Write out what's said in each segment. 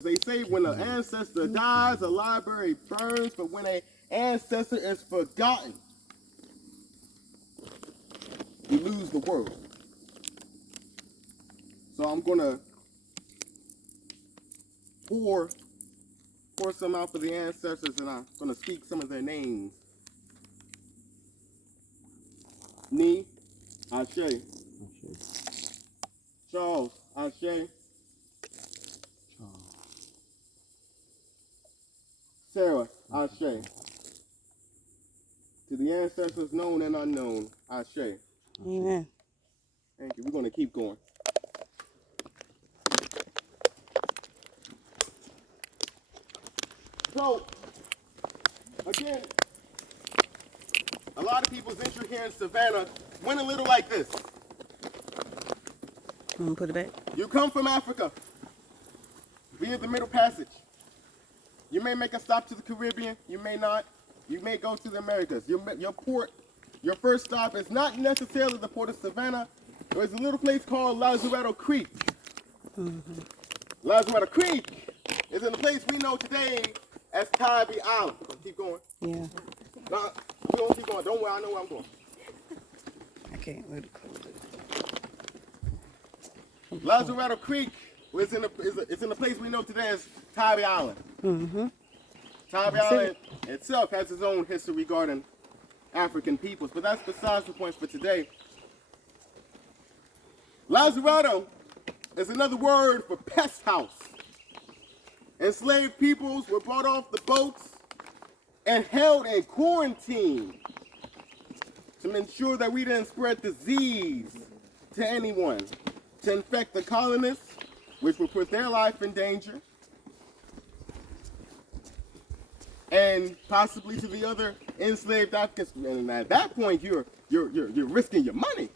They say when an ancestor dies, a library burns, but when an ancestor is forgotten, you lose the world. So I'm gonna pour some out for the ancestors, and I'm gonna speak some of their names. Ni, Ashe. Charles, Ashe. Sarah, Ashe. To the ancestors known and unknown, Ashe. Amen. Thank you. We're going to keep going. So, again, a lot of people's interest here in Savannah went a little like this. Put it back. You come from Africa via the Middle Passage. You may make a stop to the Caribbean. You may not. You may go to the Americas. Your port, your first stop is not necessarily the port of Savannah. There's a little place called Lazaretto Creek. Lazaretto Creek is in the place we know today as Tabby Island. Keep going. Yeah. No, we don't keep going. Don't worry, I know where I'm going. I can't really close it. Lazaretto Creek is in the place we know today as Tabby Island. Tabby Island itself has its own history regarding African peoples, but that's besides the point for today. Lazaretto is another word for pest house. Enslaved peoples were brought off the boats and held in quarantine to ensure that we didn't spread disease to anyone, to infect the colonists, which would put their life in danger, and possibly to the other enslaved Africans. And at that point, you're risking your money,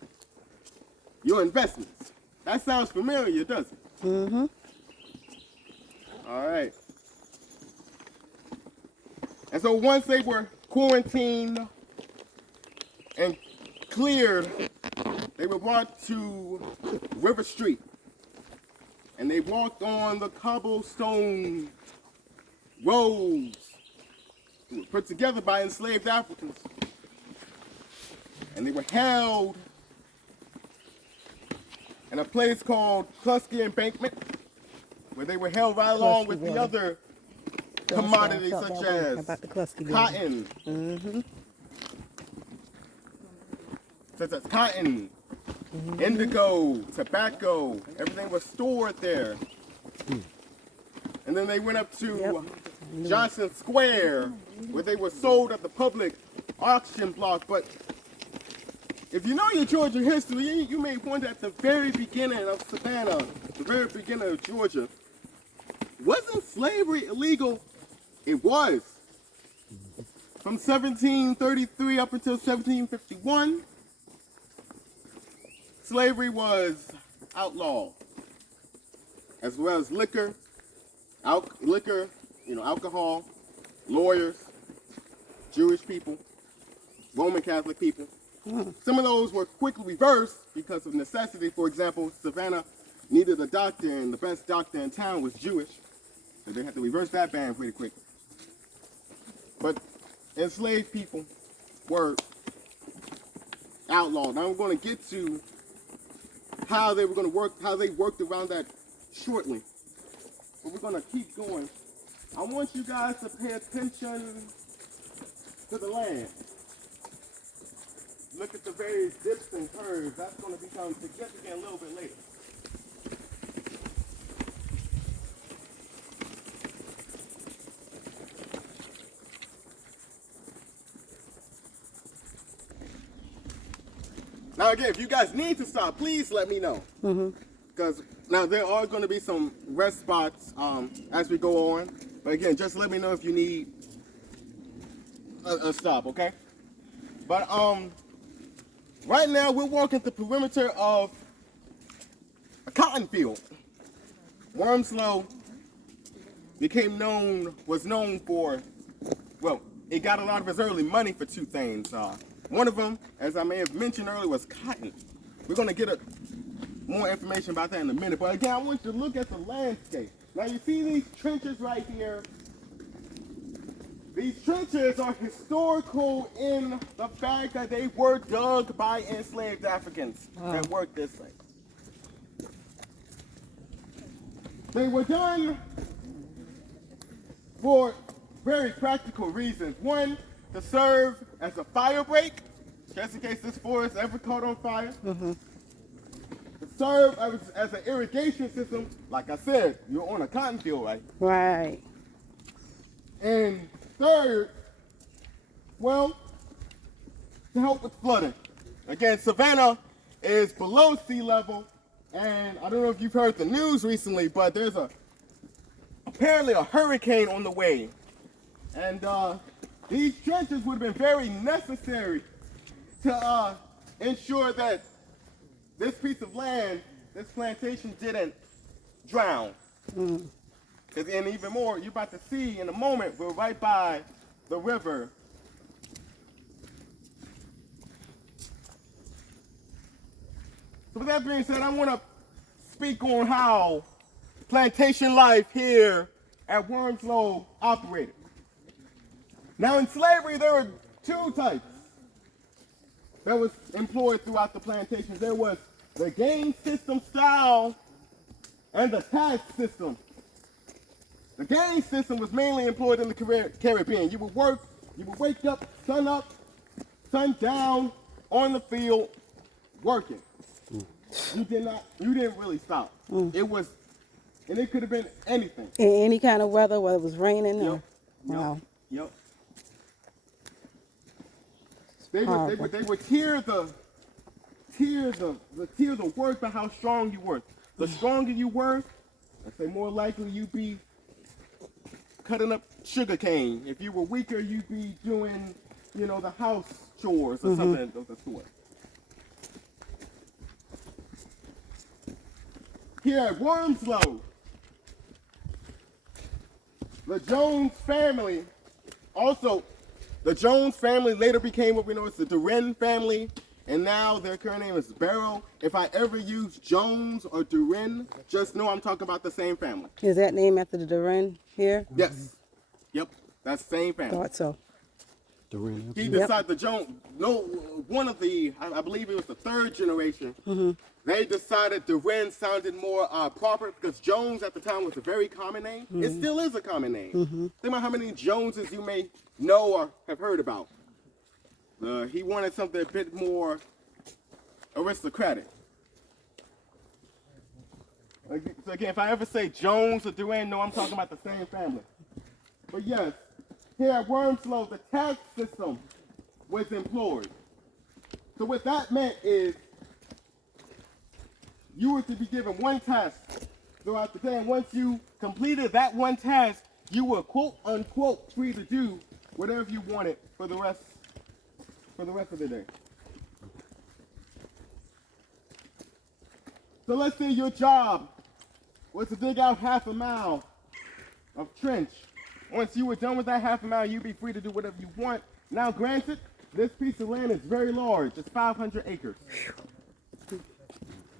your investments. That sounds familiar, doesn't it? All right. And so once they were quarantined and cleared, they were brought to River Street. And they walked on the cobblestone roads put together by enslaved Africans. And they were held in a place called Cluskey Embankment, where they were held right along with the other commodities such as cotton, such as cotton, indigo, tobacco. Everything was stored there. And then they went up to Johnson Square, where they were sold at the public auction block. But if you know your Georgia history, you may wonder at the very beginning of Savannah, the very beginning of Georgia, wasn't slavery illegal? It was. From 1733 up until 1751, slavery was outlawed, as well as liquor, alcohol, lawyers, Jewish people, Roman Catholic people. Some of those were quickly reversed because of necessity. For example, Savannah needed a doctor, and the best doctor in town was Jewish. So they had to reverse that ban pretty quick. But enslaved people were outlawed. Now I'm going to get to how they worked around that shortly. But we're going to keep going. I want you guys to pay attention to the land. Look at the various dips and curves. That's going to become significant a little bit later. Now again, if you guys need to stop, please let me know. Because now there are going to be some rest spots as we go on. But again, just let me know if you need a stop, okay? But right now we're walking the perimeter of a cotton field. Wormslow was known for, well, it got a lot of its early money for two things. One of them, as I may have mentioned earlier, was cotton. We're going to get more information about that in a minute. But again, I want you to look at the landscape. Now you see these trenches right here. These trenches are historical in the fact that they were dug by enslaved Africans that worked this way. They were done for very practical reasons. One, to serve as a fire break, just in case this forest ever caught on fire. To serve as an irrigation system. Like I said, you're on a cotton field, right? Right. And third, well, to help with flooding. Again, Savannah is below sea level, and I don't know if you've heard the news recently, but there's apparently a hurricane on the way. And these trenches would have been very necessary to ensure that this piece of land, this plantation, didn't drown. And even more, you're about to see in a moment, we're right by the river. So with that being said, I want to speak on how plantation life here at Wormslow operated. Now in slavery, there were two types that was employed throughout the plantations. There was the game system style and the task system. The game system was mainly employed in the Caribbean. You would work, you would wake up, sun down, on the field, working. You didn't really stop. It was, and it could have been anything. In any kind of weather, whether it was raining or, wow. Yep. They would tier the work by how strong you were. The stronger you were, I'd say more likely you'd be cutting up sugar cane. If you were weaker, you'd be doing, the house chores or something of the sort. Here at Wormslow, the Jones family, the Jones family later became what we know as the Duren family, and now their current name is Barrow. If I ever use Jones or Duren, just know I'm talking about the same family. Is that named after the Duren here? Yes. Yep. That's the same family. Thought so. Duren. He decided the Jones, one of the, I believe it was the third generation, they decided Duren sounded more proper because Jones at the time was a very common name. It still is a common name. Think about how many Joneses you may know or have heard about. He wanted something a bit more aristocratic. So again, if I ever say Jones or Duren, no, I'm talking about the same family. But yes, here at Wormslow, the task system was employed. So what that meant is you were to be given one task throughout the day, and once you completed that one task, you were quote unquote free to do whatever you wanted for the rest of the day. So let's say your job was to dig out 1/2 mile of trench. Once you were done with that 1/2 mile, you'd be free to do whatever you want. Now granted, this piece of land is very large. It's 500 acres.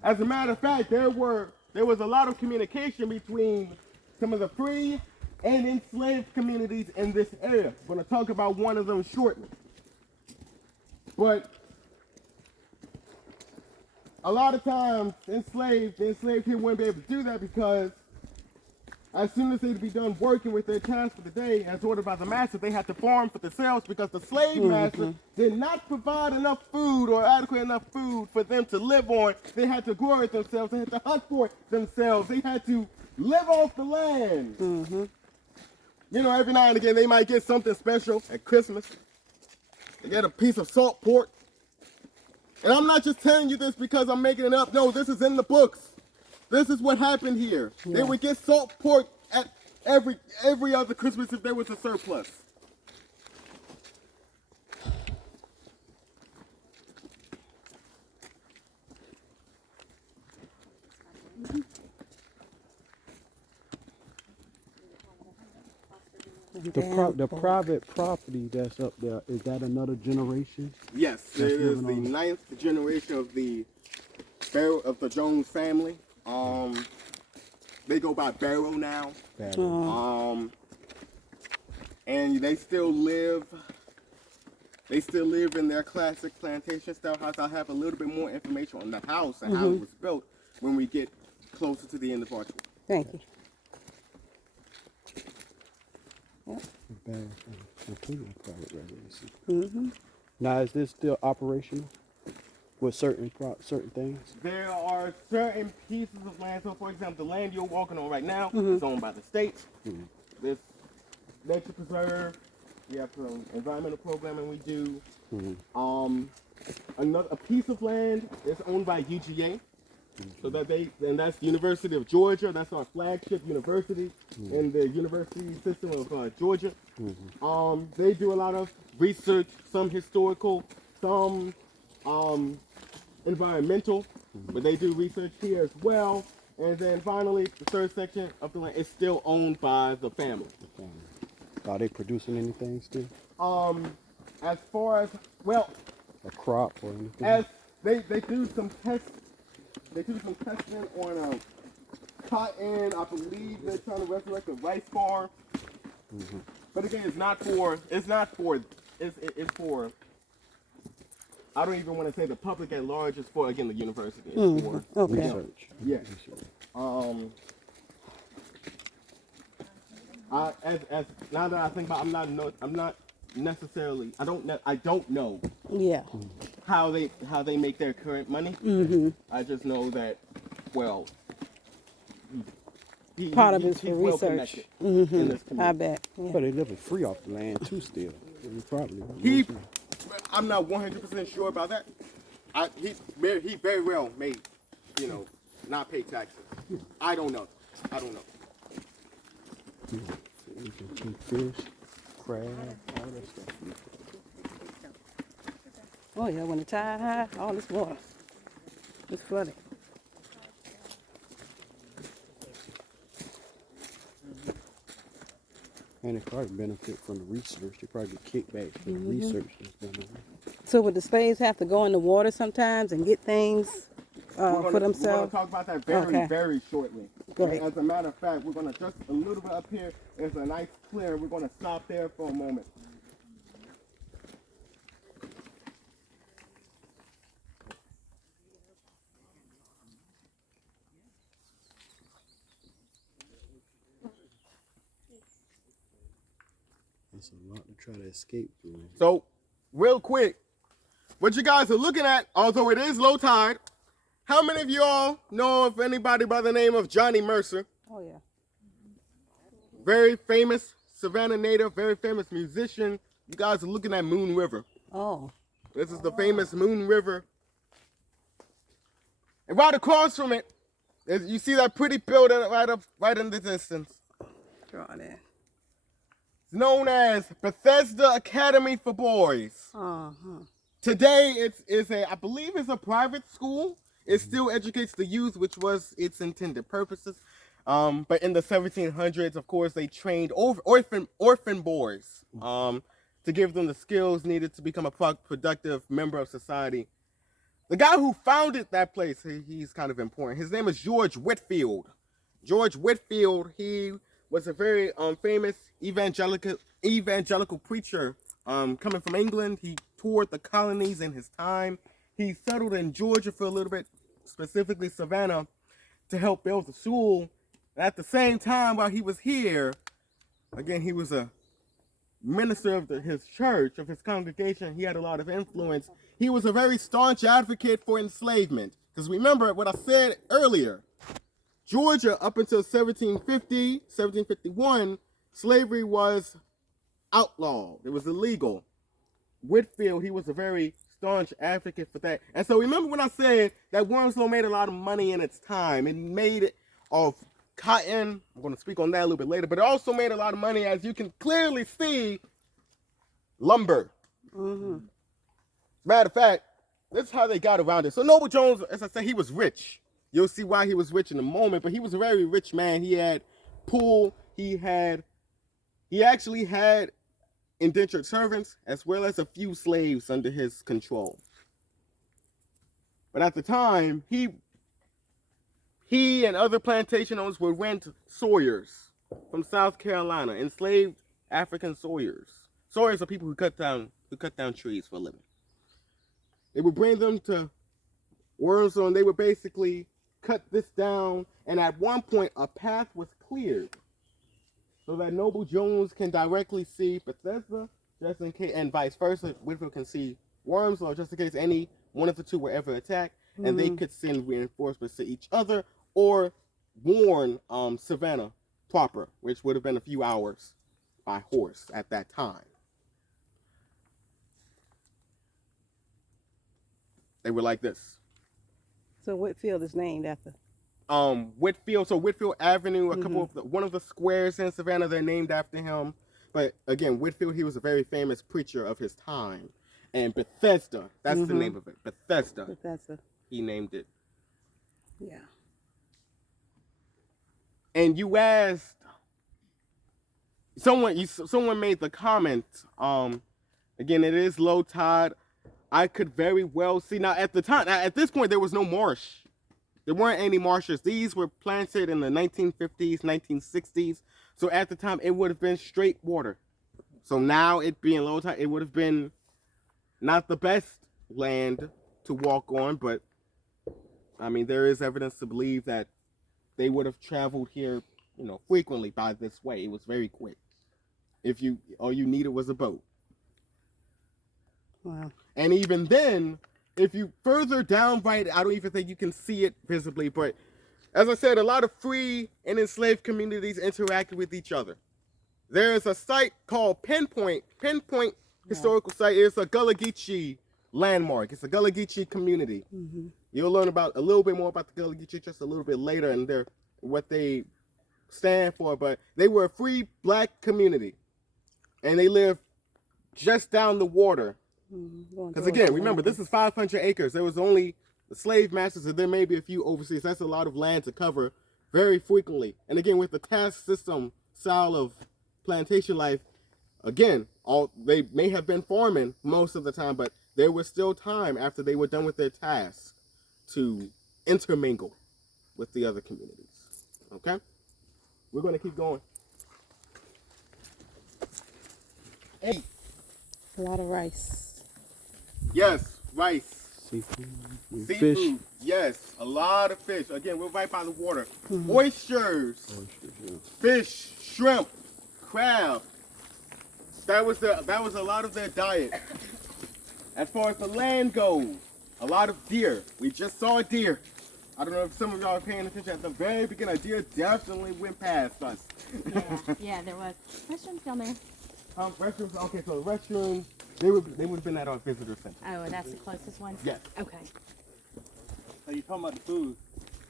As a matter of fact, there was a lot of communication between some of the free and enslaved communities in this area. I'm going to talk about one of them shortly. But a lot of times, the enslaved here wouldn't be able to do that because as soon as they'd be done working with their task for the day, as ordered by the master, they had to farm for themselves because the slave master did not provide enough food or adequate enough food for them to live on. They had to grow it themselves. They had to hunt for it themselves. They had to live off the land. Every now and again, they might get something special at Christmas. They get a piece of salt pork. And I'm not just telling you this because I'm making it up. No, this is in the books. This is what happened here. Yeah. They would get salt pork at every other Christmas if there was a surplus. The private property that's up there, is that another generation? Yes, it is the 9th generation of the Jones family. They go by Barrow now. Oh. And they still live in their classic plantation style house. I'll have a little bit more information on the house and how it was built when we get closer to the end of our tour. Thank you. Now, is this still operational with certain things? There are certain pieces of land. So, for example, the land you're walking on right now is owned by the state. This nature preserve, we have some environmental programming we do. A piece of land is owned by UGA. So and that's the University of Georgia. That's our flagship university in the university system of Georgia. They do a lot of research, some historical, some environmental, but they do research here as well. And then finally, the third section of the land is still owned by the family. Are they producing anything still? As far as, well, a crop or anything? as they do some tests. They do some testing on cotton. I believe they're trying to resurrect a rice farm. But again, it's for, I don't even want to say the public at large. It's for, again, the university. It's for research. Yeah. As now that I think about it, I'm not necessarily, I don't know. Yeah. How they make their current money. I just know that, well, Part of it's for well research. in this community. I bet. Yeah. But they living free off the land too still. Probably. I'm not 100% sure about that. He very well may, not pay taxes. I don't know. You can keep fish, crab, all that stuff. Oh yeah, when the tide high, all this water. It's flooded. And they probably benefit from the research. They probably get kickbacks for the research that's done. So would the slaves have to go in the water sometimes and get things for themselves? We're going to talk about that very shortly. Great. As a matter of fact, we're going to just a little bit up here. There's a nice clear. We're going to stop there for a moment. It's a lot to try to escape through. So, real quick, what you guys are looking at, although it is low tide, how many of y'all know of anybody by the name of Johnny Mercer? Oh yeah. Very famous Savannah native, very famous musician. You guys are looking at Moon River. Oh. This is the famous Moon River. And right across from it, you see that pretty building right in the distance. Draw that. It's known as Bethesda Academy for Boys. Today, I believe it's a private school. It still educates the youth, which was its intended purposes. But in the 1700s, of course, they trained orphan boys to give them the skills needed to become a productive member of society. The guy who founded that place, he's kind of important. His name is George Whitefield. George Whitefield, he was a very famous evangelical preacher coming from England. He toured the colonies in his time. He settled in Georgia for a little bit, specifically Savannah, to help build the school. At the same time, while he was here, again, he was a minister of his church, of his congregation. He had a lot of influence. He was a very staunch advocate for enslavement. Because remember what I said earlier, Georgia, up until 1750, 1751, slavery was outlawed. It was illegal. Whitefield, he was a very staunch advocate for that. And so remember when I said that Wormslow made a lot of money in its time. It made it off cotton. I'm going to speak on that a little bit later. But it also made a lot of money, as you can clearly see, lumber. Matter of fact, this is how they got around it. So Noble Jones, as I said, he was rich. You'll see why he was rich in a moment, but he was a very rich man. He had pool, he actually had indentured servants, as well as a few slaves under his control. But at the time, he he and other plantation owners would rent sawyers from South Carolina, enslaved African sawyers. Sawyers are people who cut down trees for a living. They would bring them to Wormsloe, and they would basically cut this down, and at one point a path was cleared so that Noble Jones can directly see Bethesda, just in case, and vice versa. Whitfield can see Wormsloe, just in case any one of the two were ever attacked, and they could send reinforcements to each other or warn Savannah proper, which would have been a few hours by horse at that time. They were like this. So Whitfield is named after? Whitfield, so Whitfield Avenue, one of the squares in Savannah, they're named after him. But again, Whitfield, he was a very famous preacher of his time. And Bethesda, that's the name of it. Bethesda. Bethesda. He named it. Yeah. And you asked, someone made the comment, again, it is low tide. I could very well see, now at this point, there was no marsh. There weren't any marshes. These were planted in the 1950s, 1960s. So at the time, it would have been straight water. So now it being low tide, it would have been not the best land to walk on, but I mean, there is evidence to believe that they would have traveled here, frequently by this way. It was very quick. All you needed was a boat. Wow. And even then, if you further down right, I don't even think you can see it visibly, but as I said, a lot of free and enslaved communities interacted with each other. There is a site called Pinpoint Historical Site. It's a Gullah Geechee landmark. It's a Gullah Geechee community. You'll learn a little bit more about the Gullah Geechee just a little bit later and what they stand for, but they were a free black community. And they lived just down the water. Because again, remember, this is 500 acres. There was only the slave masters and then maybe a few overseas. That's a lot of land to cover very frequently. And again, with the caste system style of plantation life, again, they may have been farming most of the time, but there was still time after they were done with their tasks to intermingle with the other communities. Okay? We're going to keep going. 8. A lot of rice. Yes, rice. Seafood. Seafood. Fish. Yes, a lot of fish. Again, we're right by the water. Oysters. Fish, shrimp, crab. That was a lot of their diet. As far as the land goes, a lot of deer. We just saw a deer. I don't know if some of y'all are paying attention at the very beginning. A deer definitely went past us. Yeah, there was. Restrooms down there. Restrooms. Okay, so the restrooms. They would have been at our visitor center. Oh, that's the closest one? Yes. Okay. So you're talking about the food.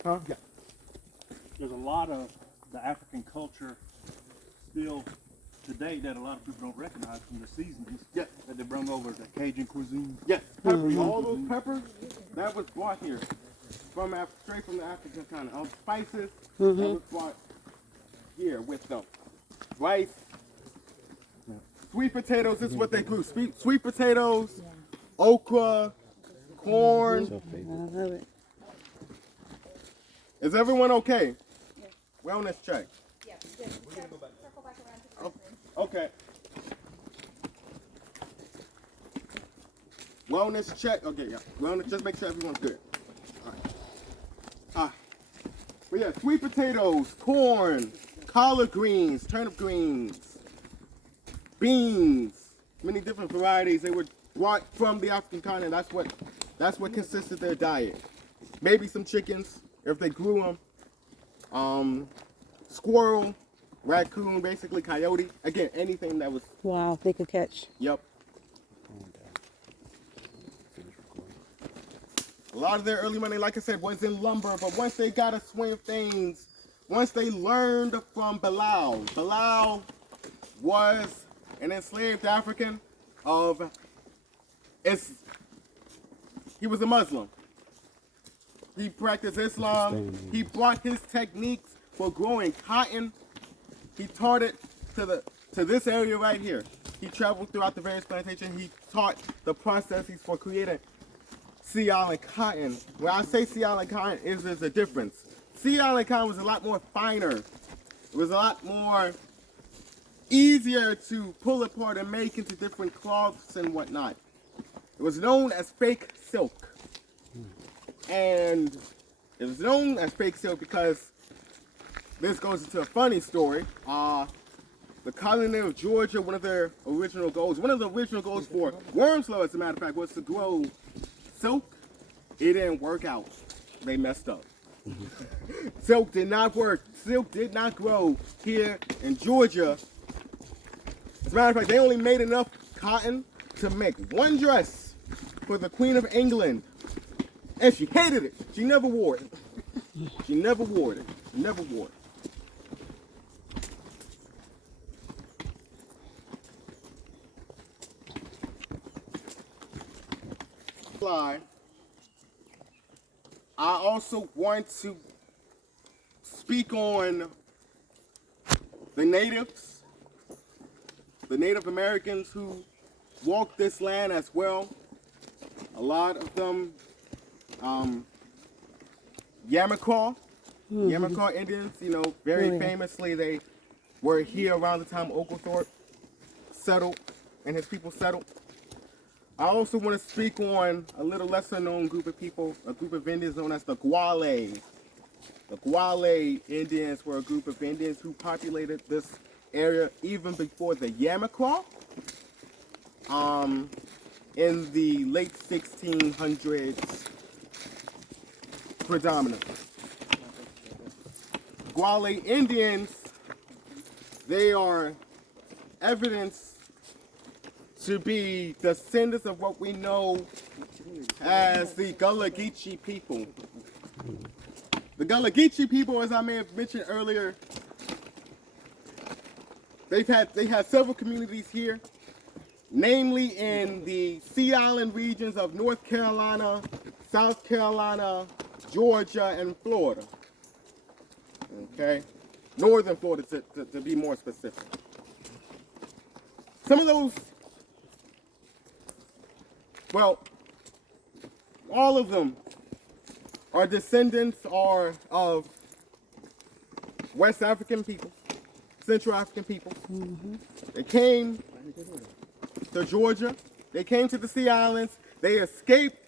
Huh? Yeah. There's a lot of the African culture still today that a lot of people don't recognize from the seasonings. Yes. That they bring over the Cajun cuisine. Yes. Pepper. All those peppers that was brought here straight from the African continent. All spices that was brought here with them. Rice. Sweet potatoes, this is what they grew. Sweet potatoes, okra, corn. I love it. Is everyone okay? Yes. Wellness check. Yeah, circle back around. Okay. Wellness check. Okay, yeah. Wellness, just make sure everyone's good. All right. But yeah, sweet potatoes, corn, collard greens, turnip greens, beans, many different varieties. They were brought from the African continent. That's what consisted their diet. Maybe some chickens if they grew them. Squirrel, raccoon, basically coyote. Again, anything that was. Wow, they could catch. Yep. A lot of their early money, like I said, was in lumber. But once they got a swing of things, once they learned from Bilal was an enslaved African he was a Muslim. He practiced Islam. He brought his techniques for growing cotton. He taught it to this area right here. He traveled throughout the various plantations. He taught the processes for creating Sea Island cotton. When I say Sea Island cotton, there's a difference. Sea Island cotton was a lot more finer. It was a lot more easier to pull apart and make into different cloths and whatnot. It was known as fake silk. And it was known as fake silk because this goes into a funny story. The colony of Georgia, one of the original goals for Wormslow, as a matter of fact, was to grow silk. It didn't work out. They messed up. Silk did not work. Silk did not grow here in Georgia. As a matter of fact, they only made enough cotton to make one dress for the Queen of England. And she hated it. She never wore it. She never wore it. Never wore it. I also want to speak on the natives, the Native Americans who walked this land as well. A lot of them, Yamaha Indians, you know, very famously, they were here around the time Oglethorpe settled and his people settled. I also want to speak on a little lesser known group of people, a group of Indians known as the Gullah. The Gullah Indians were a group of Indians who populated this area even before the Yamaha, in the late 1600s predominantly. Gullah Indians, they are evidence to be descendants of what we know as the Gullah Geechee people. The Gullah Geechee people, as I may have mentioned earlier, they had several communities here, namely in the Sea Island regions of North Carolina, South Carolina, Georgia, and Florida. Okay, northern Florida to be more specific. Some of those, well, all of them are descendants of West African people, Central African people. They came to Georgia. They came to the Sea Islands. They escaped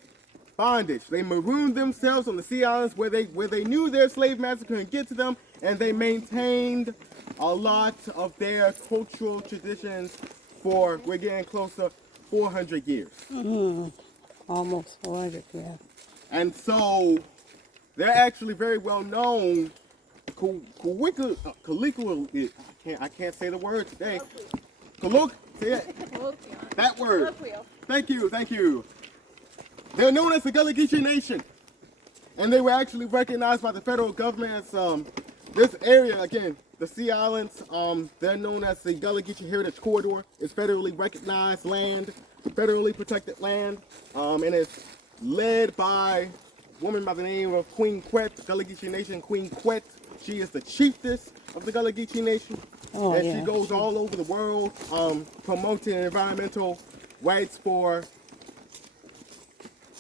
bondage. They marooned themselves on the Sea Islands where they knew their slave master couldn't get to them, and they maintained a lot of their cultural traditions for, we're getting closer, 400 years. Almost 400, yeah. And so they're actually very well known. I can't say the word today. Say it. That word. Thank you. They're known as the Gullah Geechee Nation. And they were actually recognized by the federal government as this area, again, the Sea Islands, they're known as the Gullah Geechee Heritage Corridor. It's federally recognized land, federally protected land, and it's led by a woman by the name of Queen Quet, Gullah Geechee Nation Queen Quet. She is the chiefess of the Gullah Geechee Nation. She goes all over the world promoting environmental rights for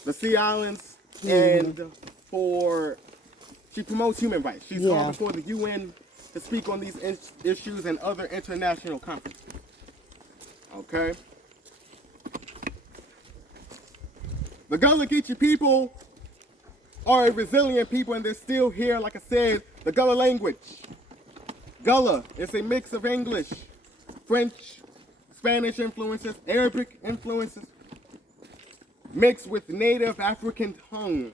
the Sea Islands and she promotes human rights. She's gone before the UN to speak on these issues and other international conferences. Okay? The Gullah Geechee people are a resilient people, and they're still here. Like I said, the Gullah language. Gullah is a mix of English, French, Spanish influences, Arabic influences, mixed with native African tongue.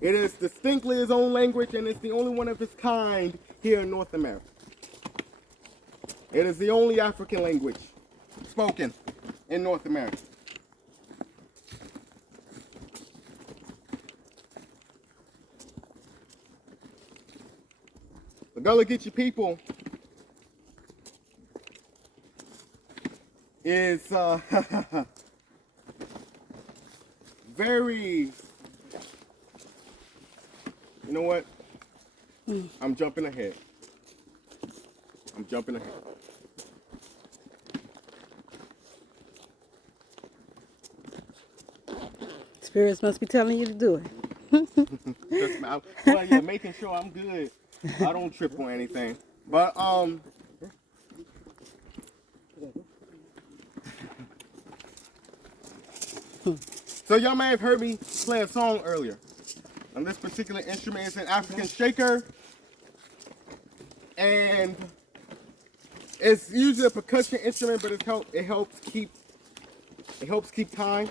It is distinctly its own language, and it's the only one of its kind here in North America. It is the only African language spoken in North America. The Gullah Geechee people is very, you know what? I'm jumping ahead. Spirits must be telling you to do it. Well, yeah, making sure I'm good. I don't trip on anything. But so y'all may have heard me play a song earlier. And this particular instrument is an African shaker, and it's usually a percussion instrument, but it helps keep time.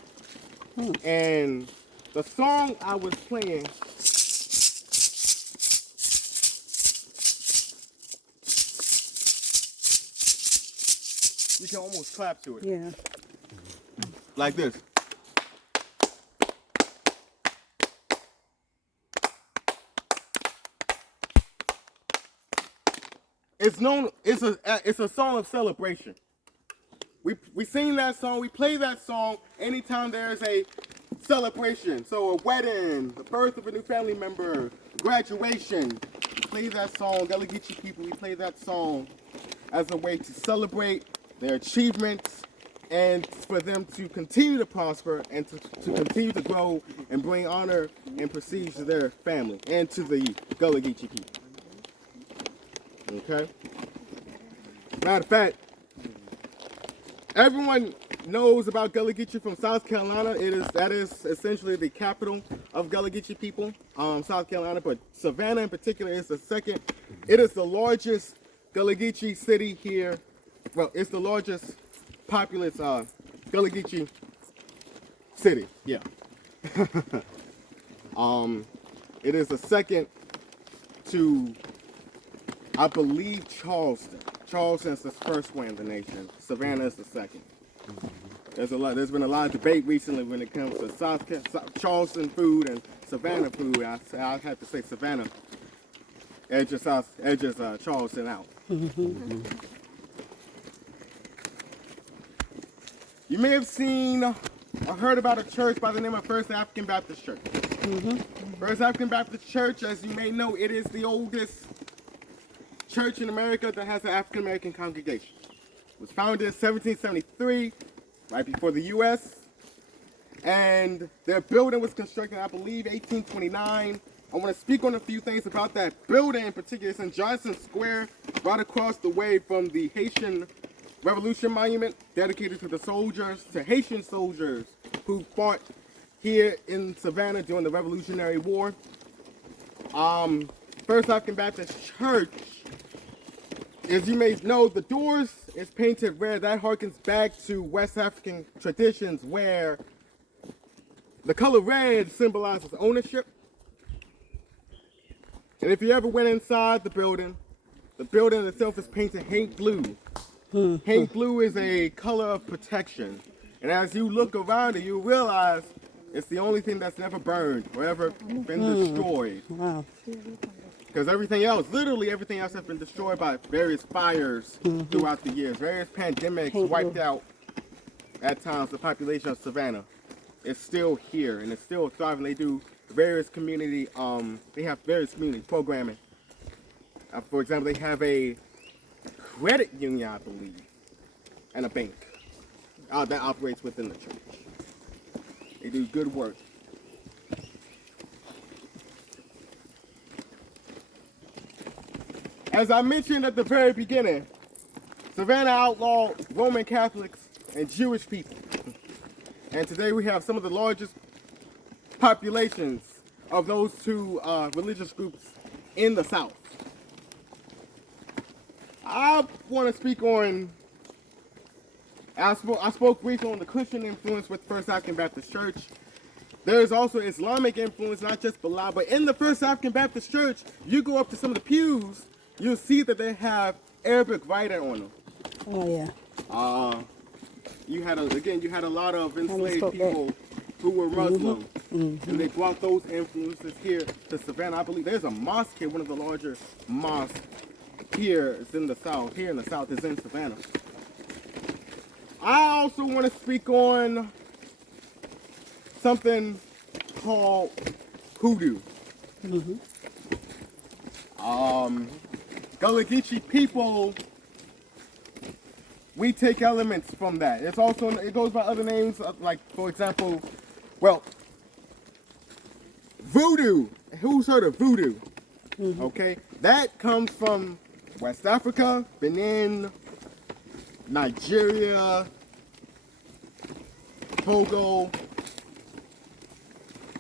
And the song I was playing, you can almost clap to it. Yeah. Like this. It's a song of celebration. We sing that song, we play that song anytime there's a celebration. So a wedding, the birth of a new family member, graduation. We play that song, Gullah Geechee people, we play that song as a way to celebrate their achievements and for them to continue to prosper and to continue to grow and bring honor and prestige to their family and to the Gullah Geechee people. Okay? Matter of fact, everyone knows about Gullah Geechee from South Carolina. That is essentially the capital of Gullah Geechee people, South Carolina. But Savannah in particular is the second. It is the largest Gullah Geechee city here. Well, it's the largest populous Gullah Geechee city. Yeah. It is the second to, I believe, Charleston. Charleston's the first one in the nation. Savannah is the second. There's been a lot of debate recently when it comes to Charleston food and Savannah food. I have to say Savannah edges Charleston out. You may have seen or heard about a church by the name of First African Baptist Church. First African Baptist Church, as you may know, it is the oldest church in America that has an African American congregation. It was founded in 1773, right before the U.S. And their building was constructed, I believe, 1829. I want to speak on a few things about that building in particular. It's in Johnson Square, right across the way from the Haitian Revolution Monument, dedicated to the soldiers, to Haitian soldiers who fought here in Savannah during the Revolutionary War. First African Baptist Church, as you may know, the doors is painted red. That harkens back to West African traditions where the color red symbolizes ownership. And if you ever went inside the building itself is painted haint blue. Haint blue is a color of protection. And as you look around it, you realize it's the only thing that's never burned or ever been destroyed. Wow. Because everything else, literally everything else has been destroyed by various fires throughout the years. Various pandemics wiped out, at times, the population of Savannah. It's still here and it's still thriving. They do various community, they have various community programming. For example, they have a credit union, I believe, and a bank that operates within the church. They do good work. As I mentioned at the very beginning, Savannah outlawed Roman Catholics and Jewish people. And today we have some of the largest populations of those two religious groups in the South. I want to speak on, I spoke briefly on the Christian influence with First African Baptist Church. There is also Islamic influence, not just Bilal, but in the First African Baptist Church, you go up to some of the pews, you'll see that they have Arabic writing on them. Oh, yeah. You had a lot of enslaved people who were Muslim, and they brought those influences here to Savannah. I believe there's a mosque here, one of the larger mosques here. It's in the South. Here in the South is in Savannah. I also want to speak on something called Hoodoo. Gullah Geechee people, we take elements from that. It's also, it goes by other names, like, for example, well, Voodoo. Who's heard of voodoo? Okay, that comes from West Africa, Benin, Nigeria, Togo,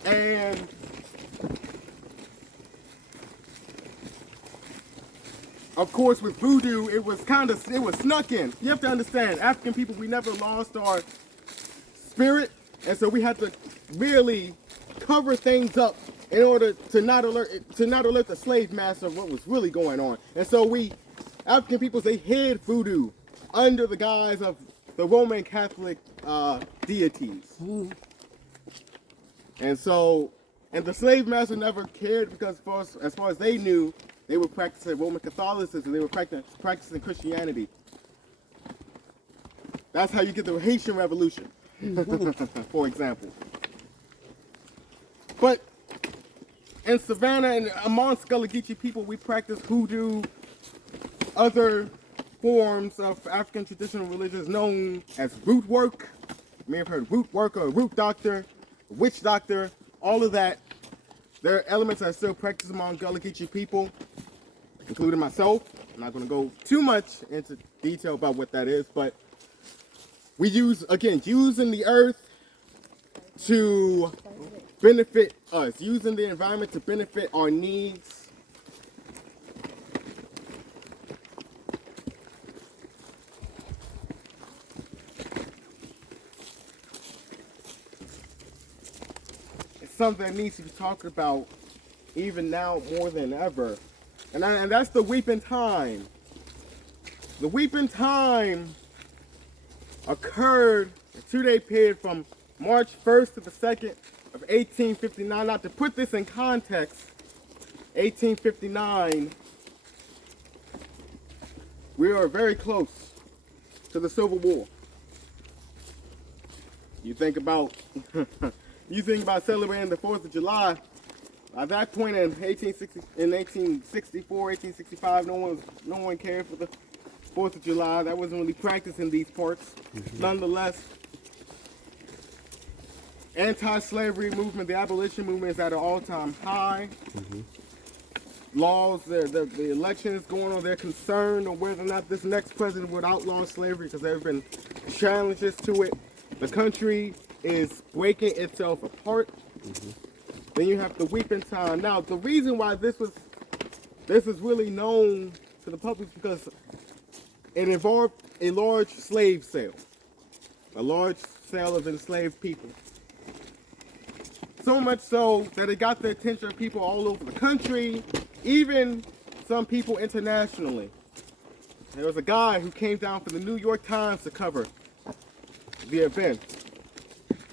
and of course with voodoo it was snuck in. You have to understand, African people, we never lost our spirit, and so we had to really cover things up in order to not alert the slave master of what was really going on. And so African peoples, they hid voodoo under the guise of the Roman Catholic deities. And the slave master never cared, because as far as they knew, they were practicing Roman Catholicism, they were practicing Christianity. That's how you get the Haitian Revolution, for example. But in Savannah and amongst Gullah Geechee people, we practice hoodoo, other forms of African traditional religions known as root work. You may have heard root work or root doctor, witch doctor, all of that. There are elements that are still practiced among Gullah Geechee people, including myself. I'm not going to go too much into detail about what that is, but we using the earth to benefit us, using the environment to benefit our needs. It's something that needs to be talked about even now more than ever. And that's the weeping time. The weeping time occurred a 2-day period from March 1st to the 2nd of 1859. Now, to put this in context, 1859, we are very close to the Civil War. You think about celebrating the 4th of July. At that point in 1864, 1865, no one cared for the 4th of July. That wasn't really practiced in these parts. Nonetheless, anti-slavery movement, the abolition movement is at an all-time high. Laws, the election is going on. They're concerned on whether or not this next president would outlaw slavery, because there have been challenges to it. The country is breaking itself apart. Then you have the weeping time. Now, the reason why this is really known to the public is because it involved a large slave sale, a large sale of enslaved people. So much so that it got the attention of people all over the country, even some people internationally. There was a guy who came down for the New York Times to cover the event.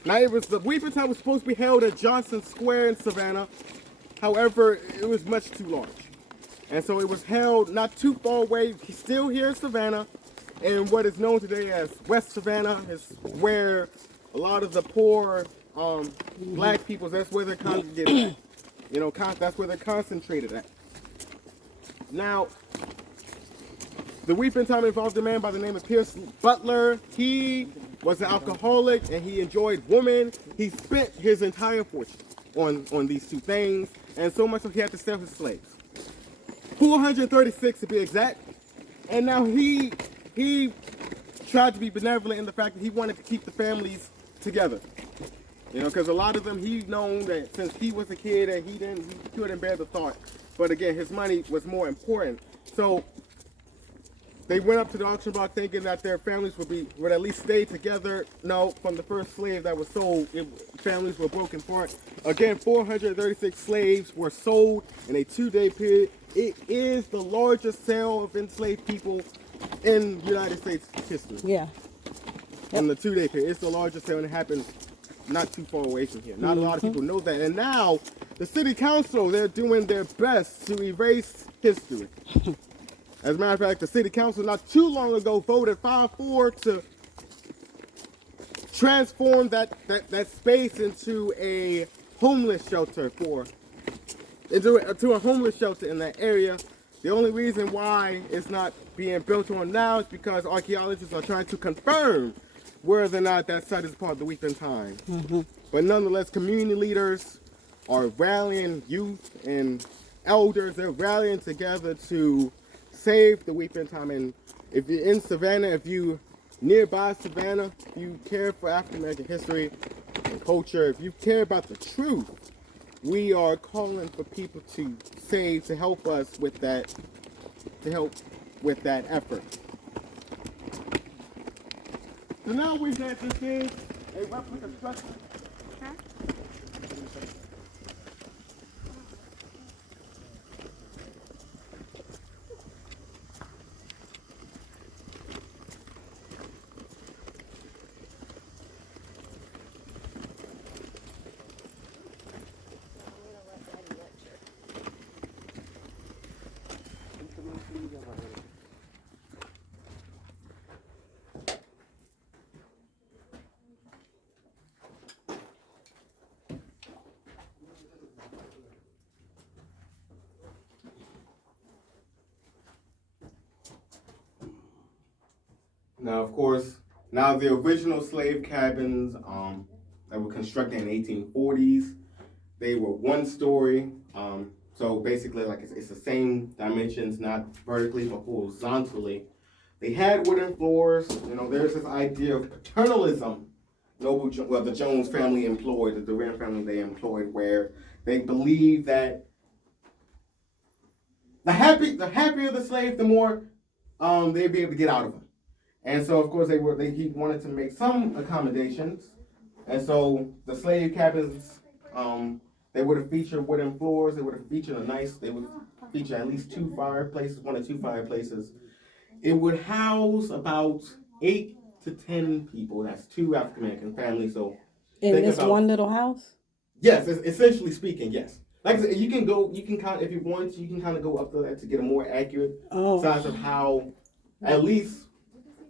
Now, the weeping time was supposed to be held at Johnson Square in Savannah. However, it was much too large. And so it was held not too far away, still here in Savannah, in what is known today as West Savannah, is where a lot of the poor black people, that's where they're congregated at. That's where they're concentrated at. Now, the weeping time involved a man by the name of Pierce Butler. He was an alcoholic and he enjoyed women. He spent his entire fortune on these two things, and so much so he had to sell his slaves. 436 to be exact. And now he tried to be benevolent in the fact that he wanted to keep the families together. Because a lot of them, he's known that since he was a kid and he couldn't bear the thought. But again, his money was more important. So they went up to the auction block thinking that their families would at least stay together. No, from the first slave that was sold, families were broken apart. Again, 436 slaves were sold in a 2-day period. It is the largest sale of enslaved people in United States history. Yeah. In the 2-day period, it's the largest sale, and it happened not too far away from here. Not a lot of people know that. And now, the city council, they're doing their best to erase history. As a matter of fact, the city council not too long ago voted 5-4 to transform that space into a homeless shelter into a homeless shelter in that area. The only reason why it's not being built on now is because archaeologists are trying to confirm whether or not that site is part of the weeping time. But nonetheless, community leaders are rallying, youth and elders, they're rallying together to save the weeping time. And if you're in Savannah, if you nearby Savannah, if you care for African American history and culture, if you care about the truth, we are calling for people to save, to help us with that, effort. So now we said this is a replica structure. Now, of course, the original slave cabins that were constructed in the 1840s, they were one story. So basically, like it's the same dimensions, not vertically but horizontally. They had wooden floors. You know, there's this idea of paternalism. The Jones family employed, the Durant family they employed, where they believed that the happier the slave, the more they'd be able to get out of him. And so, of course, he wanted to make some accommodations. And so the slave cabins, they would have featured wooden floors. They would have featured they would feature at least 2 fireplaces, 1 or 2 fireplaces. It would house about 8 to 10 people. That's 2 African American families. So in this one little house? Yes, essentially speaking, yes. Like I said, you can kind of, if you want to, you can kind of go up to that to get a more accurate size of how, at least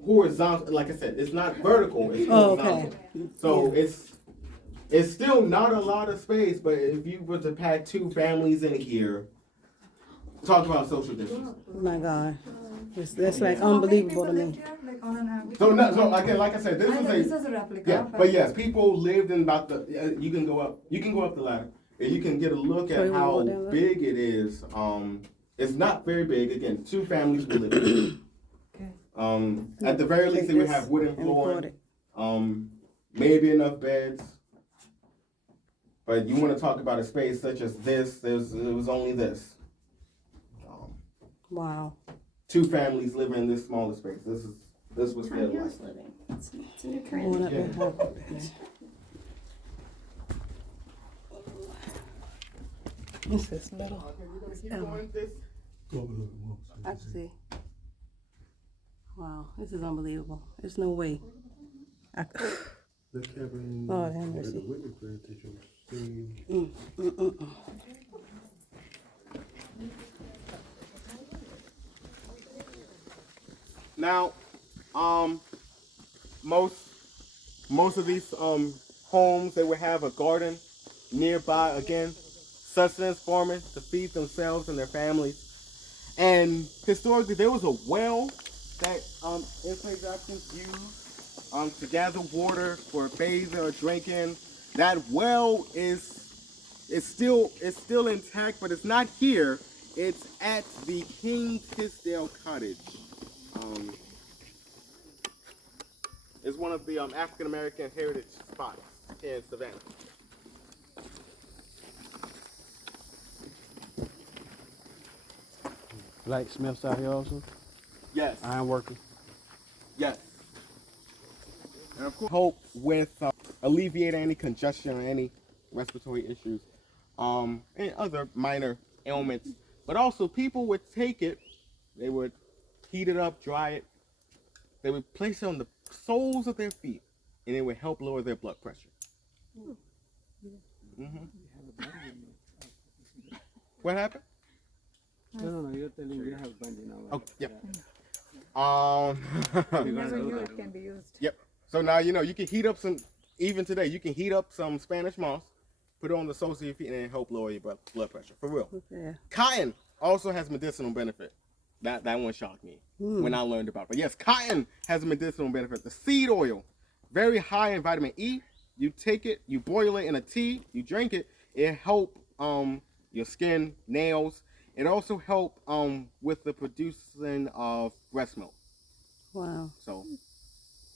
horizontal. Like I said, it's not vertical. It's horizontal. Okay. So it's still not a lot of space. But if you were to pack 2 families in here, talk about social distance. Oh my God, that's like unbelievable to me. So again, like I said, this is a replica. Yeah, but yes, people lived in about the. You can go up the ladder, and you can get a look at how big it is. It's not very big. Again, 2 families will live in. At the very least, they would have wooden flooring. Maybe enough beds. But you want to talk about a space such as this? It was only this. Wow. 2 families living in this smaller space. This was their life. It's a new trend. This is little. I can see. Wow, this is unbelievable. There's no way. The cabin Lord have mercy. the Whitney plantation was Now, most of these homes, they would have a garden nearby. Again, sustenance farming to feed themselves and their families. And historically, there was a well that enslaved Africans used to gather water for bathing or drinking. That well is still intact, but it's not here. It's at the King Tisdale Cottage. It's one of the African American heritage spots here in Savannah. blacksmiths out here also? Yes. Iron workers? Yes. And of course, help with alleviating any congestion or any respiratory issues, and other minor ailments. But also, people would take it, they would heat it up, dry it, they would place it on the soles of their feet, and it would help lower their blood pressure. Mm-hmm. What happened? No, you're telling me you have bungee now. Oh, yeah. It can be used. Yep. So now you can heat up even today, you can heat up some Spanish moss, put it on the soles of your feet, and it help lower your blood pressure. For real. Yeah. Cotton also has medicinal benefit. That one shocked me when I learned about it. But yes, cotton has a medicinal benefit. The seed oil, very high in vitamin E. You take it, you boil it in a tea, you drink it, It help your skin, nails. It also help with the producing of breast milk. Wow. So,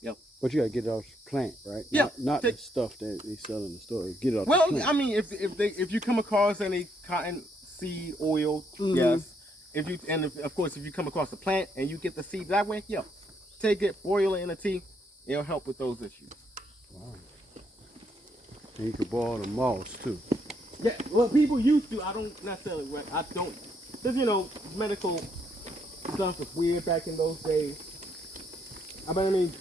yep. But you gotta get it off the plant, right? Yeah, Not the stuff that they sell in the store. Get it off the Well, plant. I mean, if you come across any cotton seed oil, yes. Of course, if you come across the plant and you get the seed that way, yeah, take it, boil it in a tea. It'll help with those issues. Wow. And you can boil the moss too. Yeah, well, people used to. I don't necessarily. I don't. Because medical stuff was weird back in those days. I mean,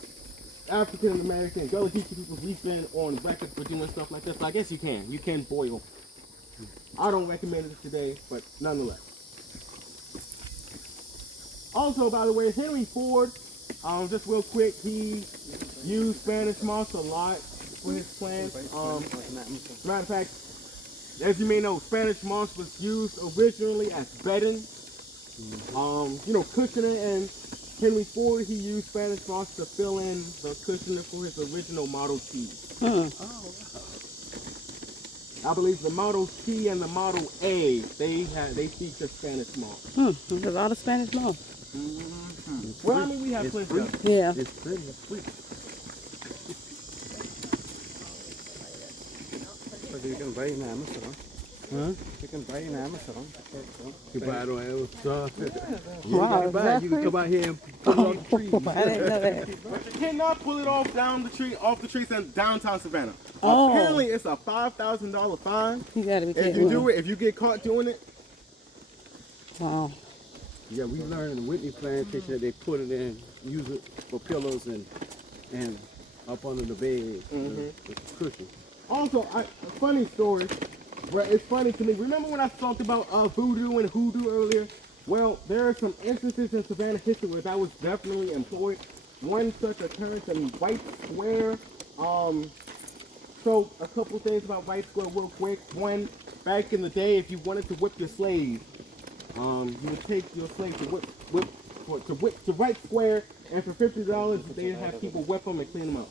African American, Gullah Geechee people, we've been on record for doing stuff like this. So I guess you can. You can boil. I don't recommend it today, but nonetheless. Also, by the way, Henry Ford, just real quick, he used Spanish moss a lot for his plants. As a matter of fact, as you may know, Spanish moss was used originally as bedding, cushioning, and Henry Ford, he used Spanish moss to fill in the cushioning for his original Model T. I believe the Model T and the Model A, they feature Spanish moss. There's a lot of Spanish moss. Well, I mean, we have plenty of it. Yeah. It's pretty. You can buy in Amazon. Huh? You can buy in Amazon. You buy it on Amazon. Wow, You can come out here and pull it off the tree. I didn't know that. But you cannot pull it off the trees in downtown Savannah. Oh. Apparently, it's a $5,000 fine. You gotta be If kidding you me. do it, if you get caught doing it. Wow. Yeah, we learned in the Whitney Plantation that they put it in, use it for pillows and up under the bed, the cushion. Also, a funny story. Well, it's funny to me. Remember when I talked about Voodoo and Hudu earlier? Well, there are some instances in Savannah history where that was definitely employed. One such occurrence in White Square. So a couple things about White Square real quick. One, back in the day, if you wanted to whip your slave, you would take your slave to White Square, and for $50, they'd have people whip them and clean them up.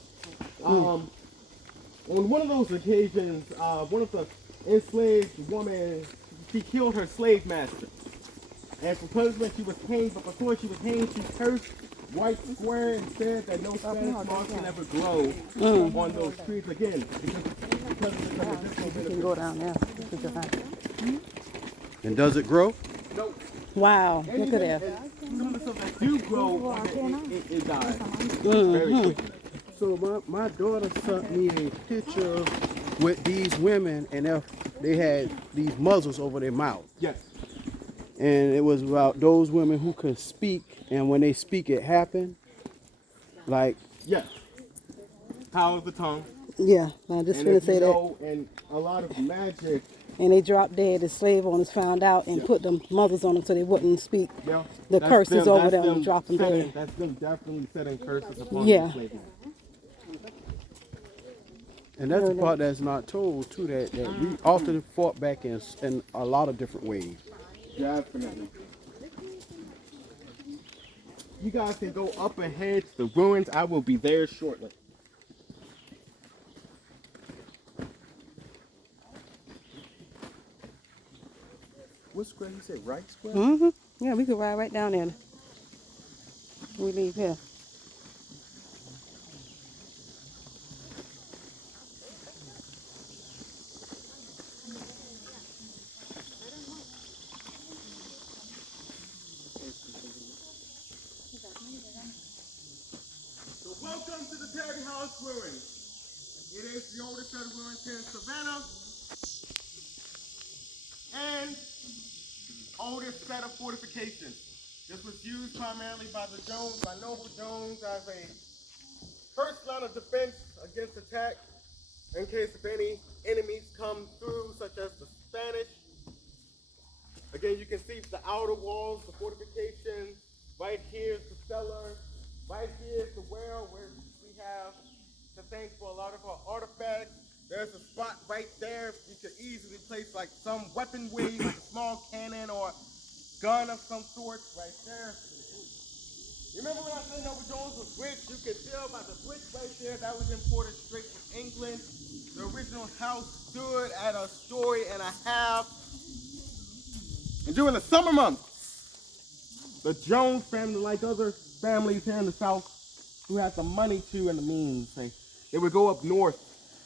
On one of those occasions, one of the enslaved woman, she killed her slave master. And for punishment, she was hanged, but before she was hanged, she cursed White Square and said that no Spanish moss can ever grow on those trees again. Because of the medicinal You can benefits. go down there. And does it grow? No. Wow. And Look at even- that. and some of the stuff that do grow, it dies very quickly. So my daughter sent me a picture with these women, and they had these muzzles over their mouth. Yes. And it was about those women who could speak, and when they speak, it happened. Like, Yes. Power of the tongue. Yeah, I just And gonna if say you that. know, and a lot of magic. And they dropped dead. The slave owners found out and put them muzzles on them so they wouldn't speak. Yeah, The that's curses over that's them, drop them setting- dead. That's them definitely setting curses upon Yeah. the slave. and that's the part that's not told too. That we often fought back in a lot of different ways. Definitely. You guys can go up ahead to the ruins. I will be there shortly. What square you say? Right square? Yeah, we could ride right down there. We leave here. So welcome to the Tabby House Ruins. It is the oldest set of ruins here in Savannah. And oldest set of fortifications. This was used primarily by Noble Jones as a first line of defense against attack in case if any enemies come through, such as the Spanish. Again, you can see the outer walls, the fortifications. Right here is the cellar. Right here is the well where we have to thank for a lot of our artifacts. There's a spot right there you could easily place like some weaponry, like a small cannon or gun of some sort right there. Remember when I said Noble Jones was rich? You could tell by the brick right there that was imported straight from England. The original house stood at a story and a half. And during the summer months, the Jones family, like other families here in the South, who had the money to and the means, they would go up north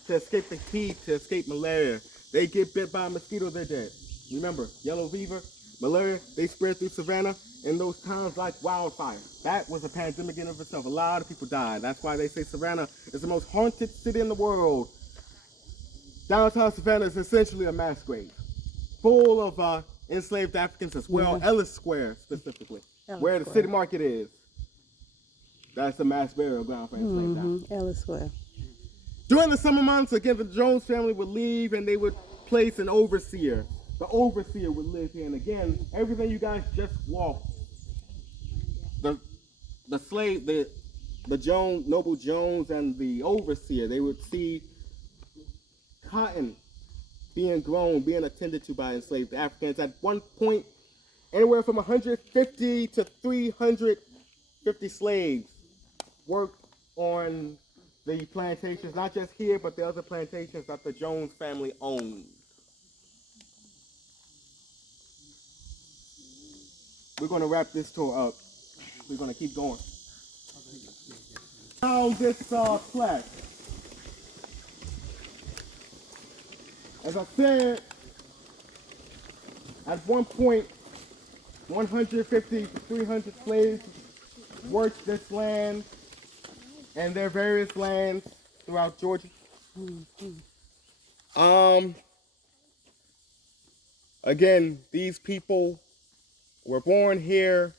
to escape the heat, to escape malaria. They get bit by a mosquito, they're dead. Remember, yellow fever, malaria, they spread through Savannah in those times like wildfire. That was a pandemic in of itself. A lot of people died. That's why they say Savannah is the most haunted city in the world. Downtown Savannah is essentially a mass grave, full of enslaved Africans as well. Ellis Square specifically, where the city market is. That's a mass burial ground for enslaved Africans. Ellis Square. During the summer months, again, the Jones family would leave and they would place an overseer. The overseer would live here. And again, everything you guys just walked, the Jones, Noble Jones and the overseer, they would see cotton being grown, being attended to by enslaved Africans. At one point, anywhere from 150 to 350 slaves worked on the plantations, not just here, but the other plantations that the Jones family owned. We're going to wrap this tour up. We're going to keep going. Now this plaque. As I said, at one point, 150 to 300 slaves worked this land and their various lands throughout Georgia. Again, these people were born here,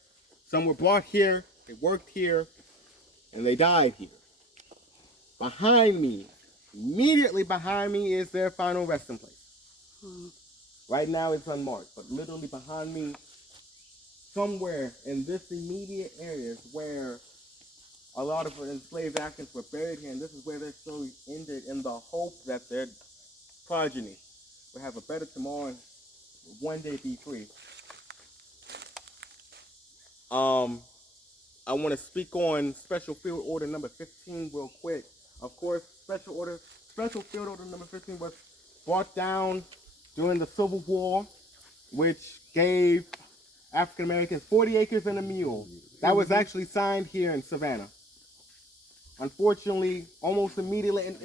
some were brought here, they worked here, and they died here. Behind me, immediately behind me, is their final resting place. Right now it's unmarked, but literally behind me, somewhere in this immediate area is where a lot of enslaved Africans were buried here, and this is where their story ended, in the hope that their progeny will have a better tomorrow and one day be free. I want to speak on Special Field Order number 15 real quick. Of course, Special Field Order number 15 was brought down during the Civil War, which gave African Americans 40 acres and a mule. That was actually signed here in Savannah. Unfortunately, almost immediately, and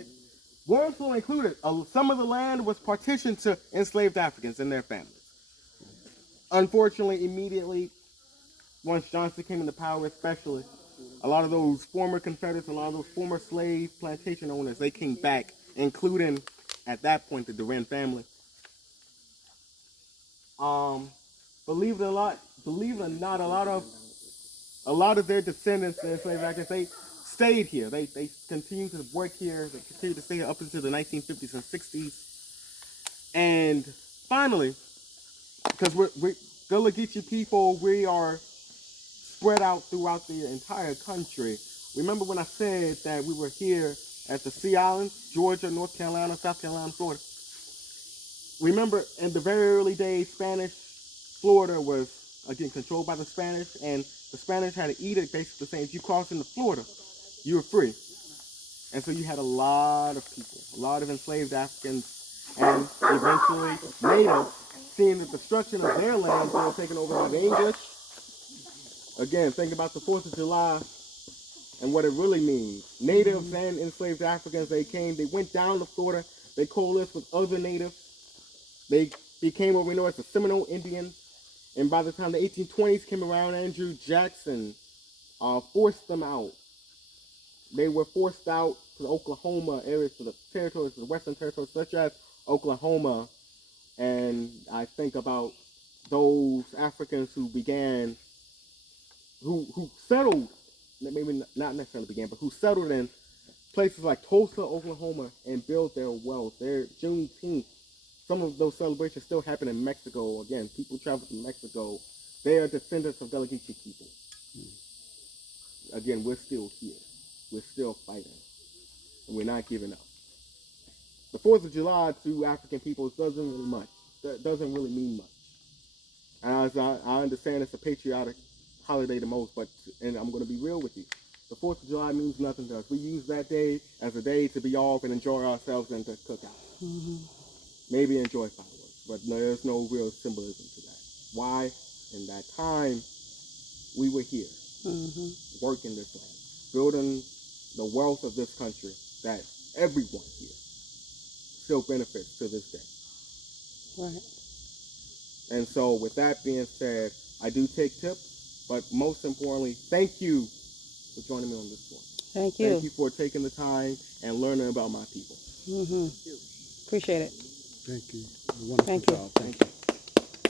Wormsloe included, some of the land was partitioned to enslaved Africans and their families. Unfortunately, immediately, once Johnson came into power, especially, a lot of those former Confederates, a lot of those former slave plantation owners, they came back, including, at that point, the Duran family. Believe it or not, a lot of their descendants, the enslaved Africans, they stayed here. They continued to work here. They continued to stay here up into the 1950s and 60s. And finally, because we're Gullah Geechee people, we are spread out throughout the entire country. Remember when I said that we were here at the Sea Islands, Georgia, North Carolina, South Carolina, Florida? Remember in the very early days, Florida was, again, controlled by the Spanish, and the Spanish had an edict basically saying if you crossed into Florida, you were free. And so you had a lot of people, a lot of enslaved Africans, and eventually natives, seeing the destruction of their lands being taken over by the English. Again, think about the 4th of July and what it really means. Natives and enslaved Africans, they went down to Florida, they coalesced with other natives. They became what we know as the Seminole Indians. And by the time the 1820s came around, Andrew Jackson forced them out. They were forced out to the Oklahoma areas, to the territories, to the western territories, such as Oklahoma. And I think about those Africans who settled, maybe not necessarily began, but who settled in places like Tulsa, Oklahoma, and built their wealth. Their Juneteenth, some of those celebrations still happen in Mexico. Again, people travel to Mexico. They are descendants of Gullah Geechee people. Again, we're still here. We're still fighting. And we're not giving up. The 4th of July to African people doesn't really mean much. And as I understand, it's a patriotic holiday the most, and I'm going to be real with you. The 4th of July means nothing to us. We use that day as a day to be off and enjoy ourselves and to cook out. Maybe enjoy fireworks, but there's no real symbolism to that. Why? In that time, we were here, working this land, building the wealth of this country that everyone here still benefits to this day. Right. And so with that being said, I do take tips, but most importantly, thank you for joining me on this one. Thank you. Thank you for taking the time and learning about my people. Appreciate it. Thank you. Wonderful Thank you. job. Thank you.